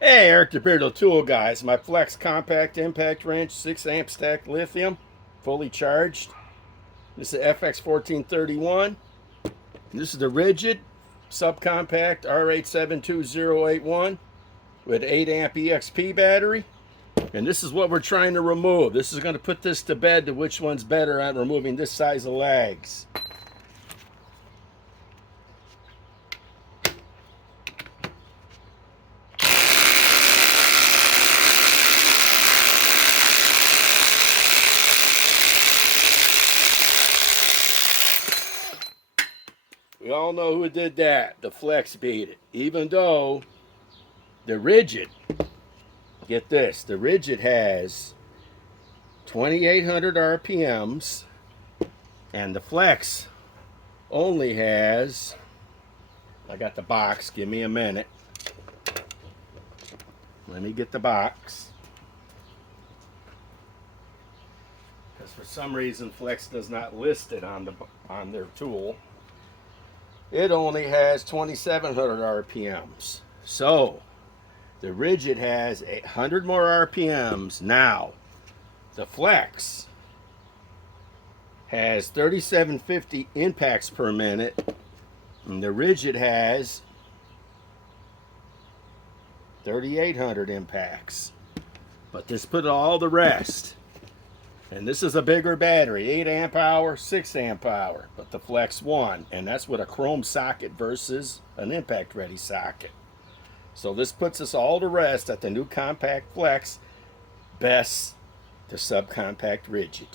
Hey, Eric the Bearded Tool guys. My Flex compact impact wrench, 6 amp stacked lithium, fully charged. This is FX1431. This is the rigid subcompact R872081 with 8 amp EXP battery. And this is what we're trying to remove. This is going to put this to bed to which one's better at removing this size of legs. We all know who did that. The Flex beat it. Even though the rigid, get this, the rigid has 2,800 RPMs and the Flex only has, I got the box, give me a minute. Let me get the box. Because for some reason Flex does not list it on their tool. It only has 2,700 RPMs. So the rigid has 100 more RPMs. Now the Flex has 3,750 impacts per minute, and the rigid has 3,800 impacts. But this put all the rest. And this is a bigger battery, 8 amp hour, 6 amp hour, but the Flex won, and that's with a chrome socket versus an impact ready socket. So this puts us all to rest at the new compact Flex, best to subcompact rigid.